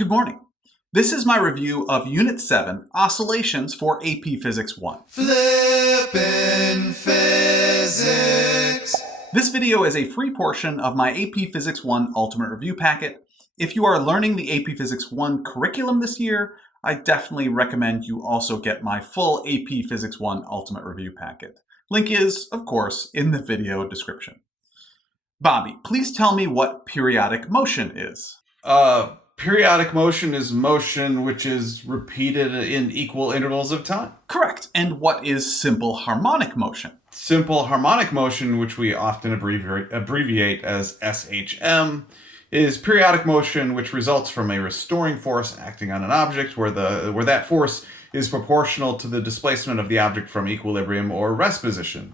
Good morning. This is my review of Unit 7, Oscillations for AP Physics 1. Flippin' Physics! This video is a free portion of my AP Physics 1 Ultimate Review Packet. If you are learning the AP Physics 1 curriculum this year, I definitely recommend you also get my full AP Physics 1 Ultimate Review Packet. Link is, of course, in the video description. Bobby, please tell me what periodic motion is. Periodic motion is motion which is repeated in equal intervals of time. Correct. And what is simple harmonic motion? Simple harmonic motion, which we often abbreviate as SHM, is periodic motion which results from a restoring force acting on an object where that force is proportional to the displacement of the object from equilibrium or rest position,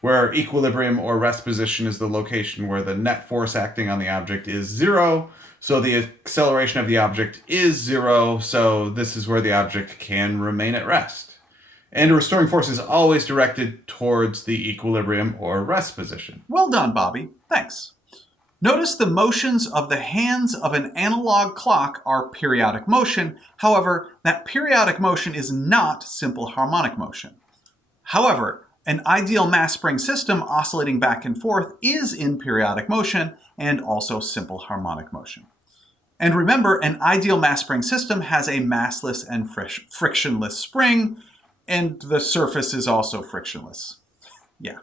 where equilibrium or rest position is the location where the net force acting on the object is zero. So the acceleration of the object is zero, so this is where the object can remain at rest. And a restoring force is always directed towards the equilibrium or rest position. Well done, Bobby. Thanks. Notice the motions of the hands of an analog clock are periodic motion. However, that periodic motion is not simple harmonic motion. However, an ideal mass spring system oscillating back and forth is in periodic motion and also simple harmonic motion. And remember, an ideal mass spring system has a massless and frictionless spring, and the surface is also frictionless. Yeah.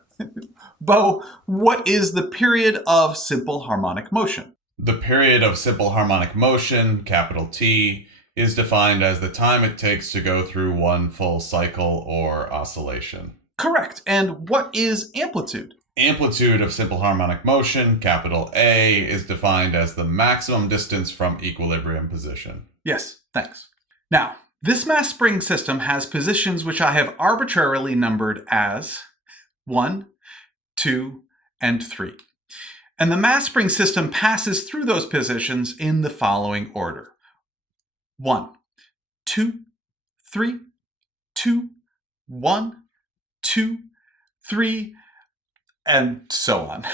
Bo, what is the period of simple harmonic motion? The period of simple harmonic motion, capital T, is defined as the time it takes to go through one full cycle or oscillation. Correct. And what is amplitude? Amplitude of simple harmonic motion, capital A, is defined as the maximum distance from equilibrium position. Yes, thanks. Now, this mass spring system has positions which I have arbitrarily numbered as 1, 2, and 3. And the mass spring system passes through those positions in the following order. 1, 2, 3, 2, 1, 2, 3, and so on.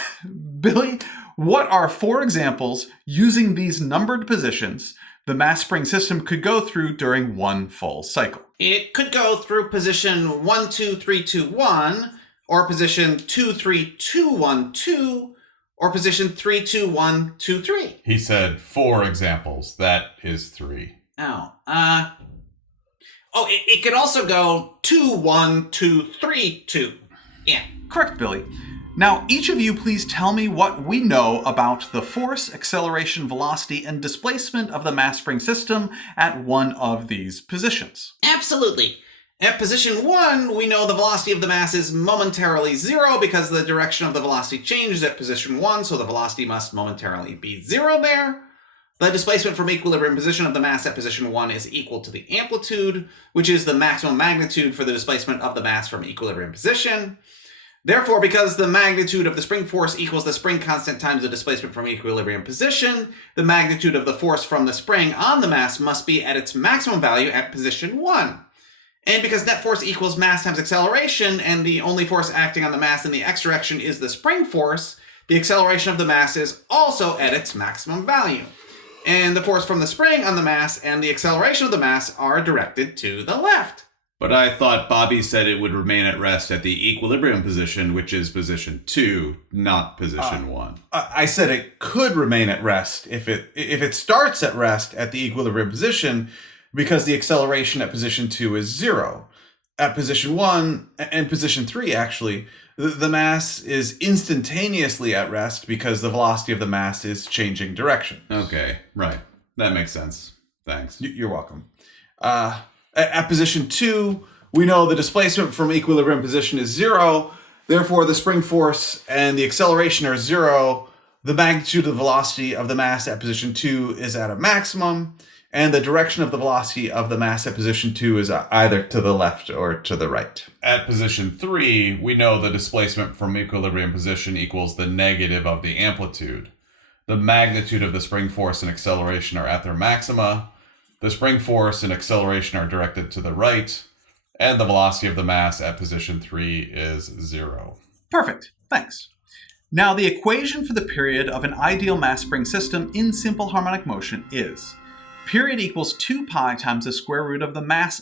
Billy, what are 4 examples using these numbered positions the mass spring system could go through during one full cycle? It could go through position 1, 2, 3, 2, 1, or position 2, 3, 2, 1, 2, or position 3, 2, 1, 2, 3. He said 4 examples. That is 3. It could also go 2, 1, 2, 3, 2. Yeah. Correct, Billy. Now, each of you please tell me what we know about the force, acceleration, velocity, and displacement of the mass spring system at one of these positions. Absolutely. At position 1, we know the velocity of the mass is momentarily 0 because the direction of the velocity changes at position 1, so the velocity must momentarily be 0 there. The displacement from equilibrium position of the mass at position 1 is equal to the amplitude, which is the maximum magnitude for the displacement of the mass from equilibrium position. Therefore, because the magnitude of the spring force equals the spring constant times the displacement from equilibrium position, the magnitude of the force from the spring on the mass must be at its maximum value at position 1. And because net force equals mass times acceleration, and the only force acting on the mass in the x direction is the spring force, the acceleration of the mass is also at its maximum value. And the force from the spring on the mass and the acceleration of the mass are directed to the left. But I thought Bobby said it would remain at rest at the equilibrium position, which is position 2, not position 1. I said it could remain at rest if it starts at rest at the equilibrium position because the acceleration at position 2 is 0. At position 1 and position 3, actually, the mass is instantaneously at rest because the velocity of the mass is changing direction. Okay, right. That makes sense. Thanks. You're welcome. At position 2, we know the displacement from equilibrium position is 0. Therefore, the spring force and the acceleration are 0. The magnitude of the velocity of the mass at position 2 is at a maximum. And the direction of the velocity of the mass at position 2 is either to the left or to the right. At position 3, we know the displacement from equilibrium position equals the negative of the amplitude. The magnitude of the spring force and acceleration are at their maxima. The spring force and acceleration are directed to the right, and the velocity of the mass at position 3 is 0. Perfect. Thanks. Now, the equation for the period of an ideal mass spring system in simple harmonic motion is Period equals 2 pi times the square root of the mass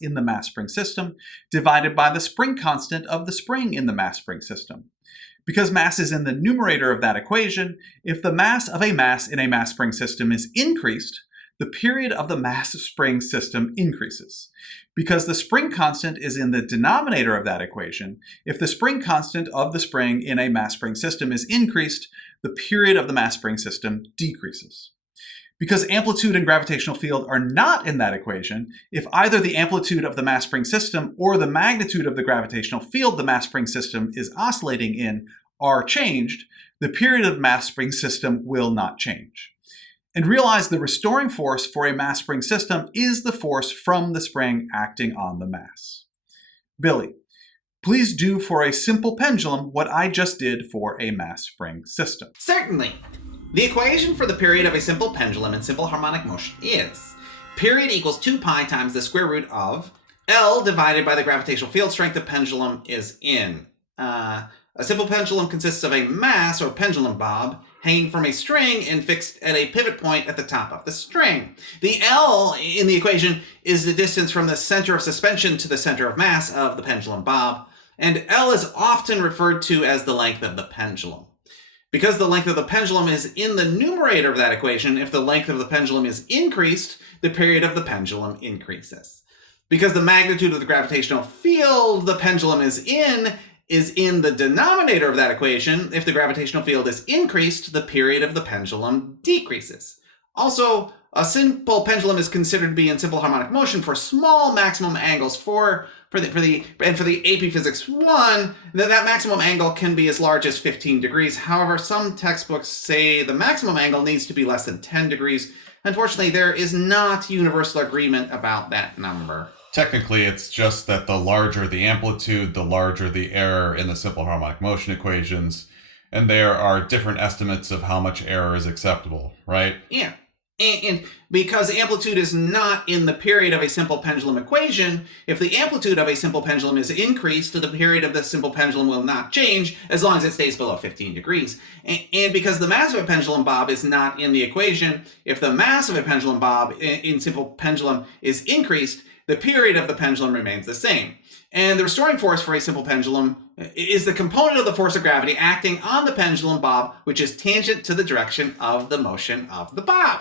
in the mass spring system divided by the spring constant of the spring in the mass spring system. Because mass is in the numerator of that equation, if the mass of a mass in a mass spring system is increased, the period of the mass spring system increases. Because the spring constant is in the denominator of that equation, if the spring constant of the spring in a mass spring system is increased, the period of the mass spring system decreases. Because amplitude and gravitational field are not in that equation, if either the amplitude of the mass spring system or the magnitude of the gravitational field the mass spring system is oscillating in are changed, the period of the mass spring system will not change. And realize the restoring force for a mass spring system is the force from the spring acting on the mass. Billy, please do for a simple pendulum what I just did for a mass spring system. Certainly. The equation for the period of a simple pendulum in simple harmonic motion is period equals 2 pi times the square root of L divided by the gravitational field strength the pendulum is in. A simple pendulum consists of a mass or pendulum bob hanging from a string and fixed at a pivot point at the top of the string. The L in the equation is the distance from the center of suspension to the center of mass of the pendulum bob, and L is often referred to as the length of the pendulum. Because the length of the pendulum is in the numerator of that equation, if the length of the pendulum is increased, the period of the pendulum increases. Because the magnitude of the gravitational field the pendulum is in the denominator of that equation, if the gravitational field is increased, the period of the pendulum decreases. Also, a simple pendulum is considered to be in simple harmonic motion for small maximum angles. For the AP Physics 1, that maximum angle can be as large as 15 degrees. However, some textbooks say the maximum angle needs to be less than 10 degrees. Unfortunately, there is not universal agreement about that number. Technically, it's just that the larger the amplitude, the larger the error in the simple harmonic motion equations, and there are different estimates of how much error is acceptable, right? Yeah. And because amplitude is not in the period of a simple pendulum equation, if the amplitude of a simple pendulum is increased, the period of the simple pendulum will not change as long as it stays below 15 degrees. And because the mass of a pendulum bob is not in the equation, if the mass of a pendulum bob in simple pendulum is increased, the period of the pendulum remains the same. And the restoring force for a simple pendulum is the component of the force of gravity acting on the pendulum bob, which is tangent to the direction of the motion of the bob.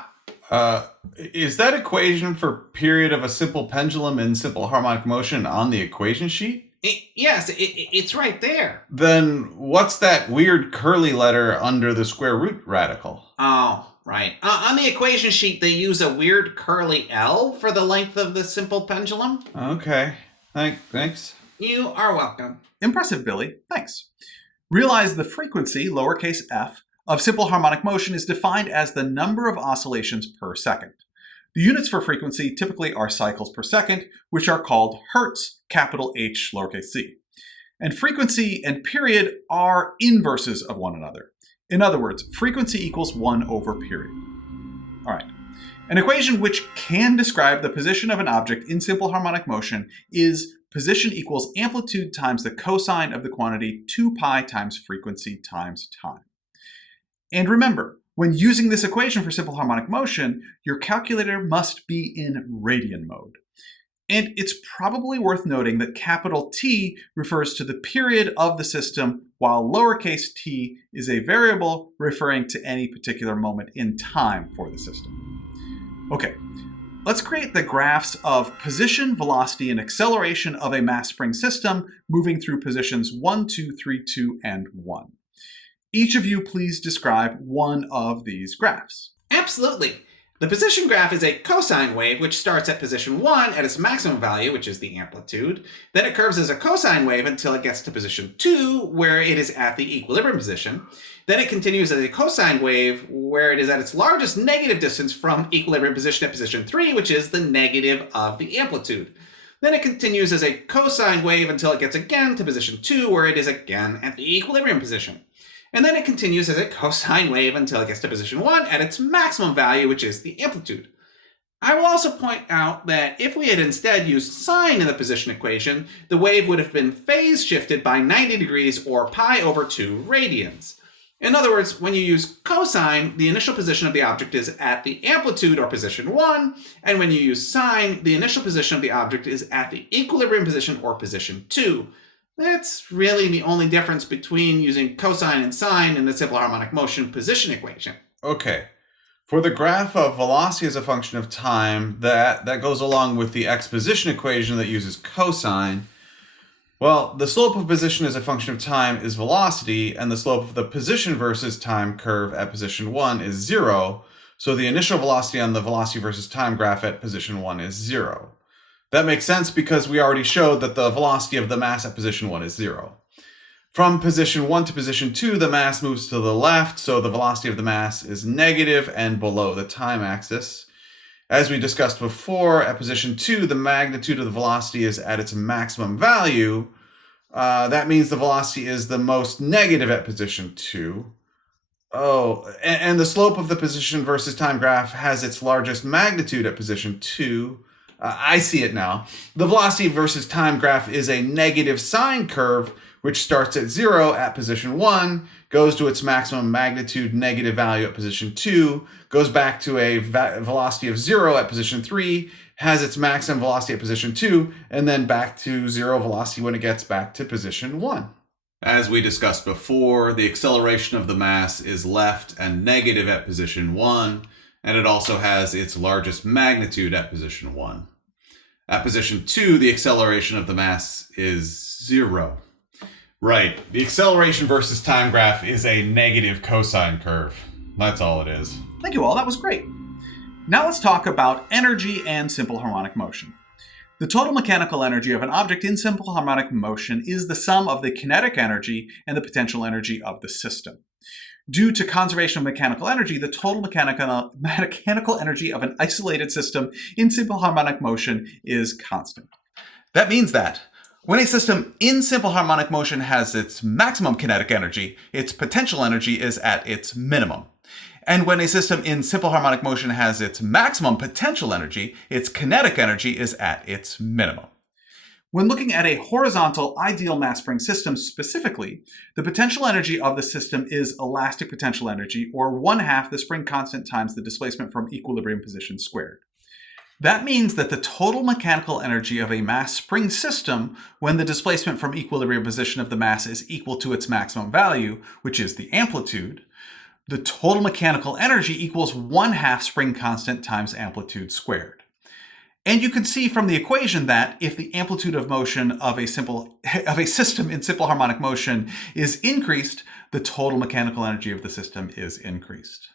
Is that equation for period of a simple pendulum in simple harmonic motion on the equation sheet? Yes, it's right there. Then what's that weird curly letter under the square root radical? Oh, right. On the equation sheet, they use a weird curly L for the length of the simple pendulum. Okay. Thanks. You are welcome. Impressive, Billy. Thanks. Realize the frequency, lowercase f, of simple harmonic motion is defined as the number of oscillations per second. The units for frequency typically are cycles per second, which are called hertz, capital H, lowercase c. And frequency and period are inverses of one another. In other words, frequency equals 1 over period. All right. An equation which can describe the position of an object in simple harmonic motion is position equals amplitude times the cosine of the quantity 2 pi times frequency times time. And remember, when using this equation for simple harmonic motion, your calculator must be in radian mode. And it's probably worth noting that capital T refers to the period of the system, while lowercase t is a variable referring to any particular moment in time for the system. Okay, let's create the graphs of position, velocity, and acceleration of a mass spring system moving through positions 1, 2, 3, 2, and 1. Each of you please describe one of these graphs. Absolutely. The position graph is a cosine wave which starts at position 1 at its maximum value, which is the amplitude. Then it curves as a cosine wave until it gets to position 2, where it is at the equilibrium position. Then it continues as a cosine wave where it is at its largest negative distance from equilibrium position at position 3, which is the negative of the amplitude. Then it continues as a cosine wave until it gets again to position 2, where it is again at the equilibrium position. And then it continues as a cosine wave until it gets to position 1 at its maximum value, which is the amplitude. I will also point out that if we had instead used sine in the position equation, the wave would have been phase shifted by 90 degrees or pi over 2 radians. In other words, when you use cosine, the initial position of the object is at the amplitude or position 1, and when you use sine, the initial position of the object is at the equilibrium position or position 2. That's really the only difference between using cosine and sine in the simple harmonic motion position equation. Okay. For the graph of velocity as a function of time, that goes along with the exposition equation that uses cosine. Well, the slope of position as a function of time is velocity, and the slope of the position versus time curve at position 1 is 0. So the initial velocity on the velocity versus time graph at position 1 is 0. That makes sense because we already showed that the velocity of the mass at position 1 is 0. From position 1 to position 2, the mass moves to the left, so the velocity of the mass is negative and below the time axis. As we discussed before, at position 2, the magnitude of the velocity is at its maximum value. That means the velocity is the most negative at position 2. Oh, and the slope of the position versus time graph has its largest magnitude at position 2. I see it now. The velocity versus time graph is a negative sine curve, which starts at 0 at position 1, goes to its maximum magnitude negative value at position 2, goes back to a velocity of 0 at position 3, has its maximum velocity at position 2, and then back to 0 velocity when it gets back to position 1. As we discussed before, the acceleration of the mass is left and negative at position 1, and it also has its largest magnitude at position 1. At position 2, the acceleration of the mass is 0. Right, the acceleration versus time graph is a negative cosine curve. That's all it is. Thank you all, that was great. Now let's talk about energy and simple harmonic motion. The total mechanical energy of an object in simple harmonic motion is the sum of the kinetic energy and the potential energy of the system. Due to conservation of mechanical energy, the total mechanical energy of an isolated system in simple harmonic motion is constant. That means that when a system in simple harmonic motion has its maximum kinetic energy, its potential energy is at its minimum. And when a system in simple harmonic motion has its maximum potential energy, its kinetic energy is at its minimum. When looking at a horizontal ideal mass spring system specifically, the potential energy of the system is elastic potential energy, or 1/2 the spring constant times the displacement from equilibrium position squared. That means that the total mechanical energy of a mass spring system when the displacement from equilibrium position of the mass is equal to its maximum value, which is the amplitude, the total mechanical energy equals 1/2 spring constant times amplitude squared. And you can see from the equation that if the amplitude of motion of a system in simple harmonic motion is increased, the total mechanical energy of the system is increased.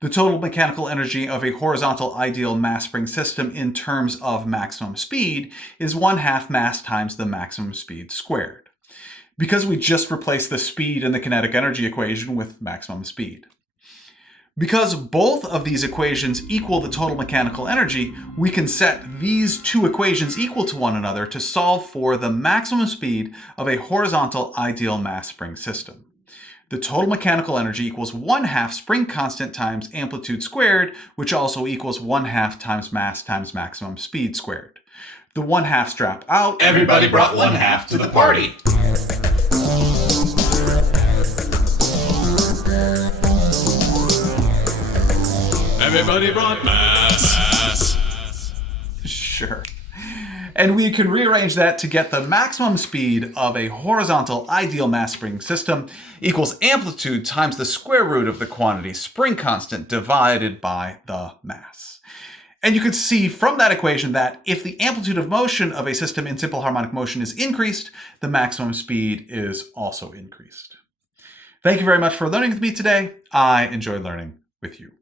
The total mechanical energy of a horizontal ideal mass spring system in terms of maximum speed is 1/2 mass times the maximum speed squared, because we just replaced the speed in the kinetic energy equation with maximum speed. Because both of these equations equal the total mechanical energy, we can set these two equations equal to one another to solve for the maximum speed of a horizontal ideal mass spring system. The total mechanical energy equals 1/2 spring constant times amplitude squared, which also equals 1/2 times mass times maximum speed squared. The 1/2 drop out. Everybody brought 1/2 to the party. Everybody brought mass. Sure. And we can rearrange that to get the maximum speed of a horizontal ideal mass spring system equals amplitude times the square root of the quantity spring constant divided by the mass. And you can see from that equation that if the amplitude of motion of a system in simple harmonic motion is increased, the maximum speed is also increased. Thank you very much for learning with me today. I enjoyed learning with you.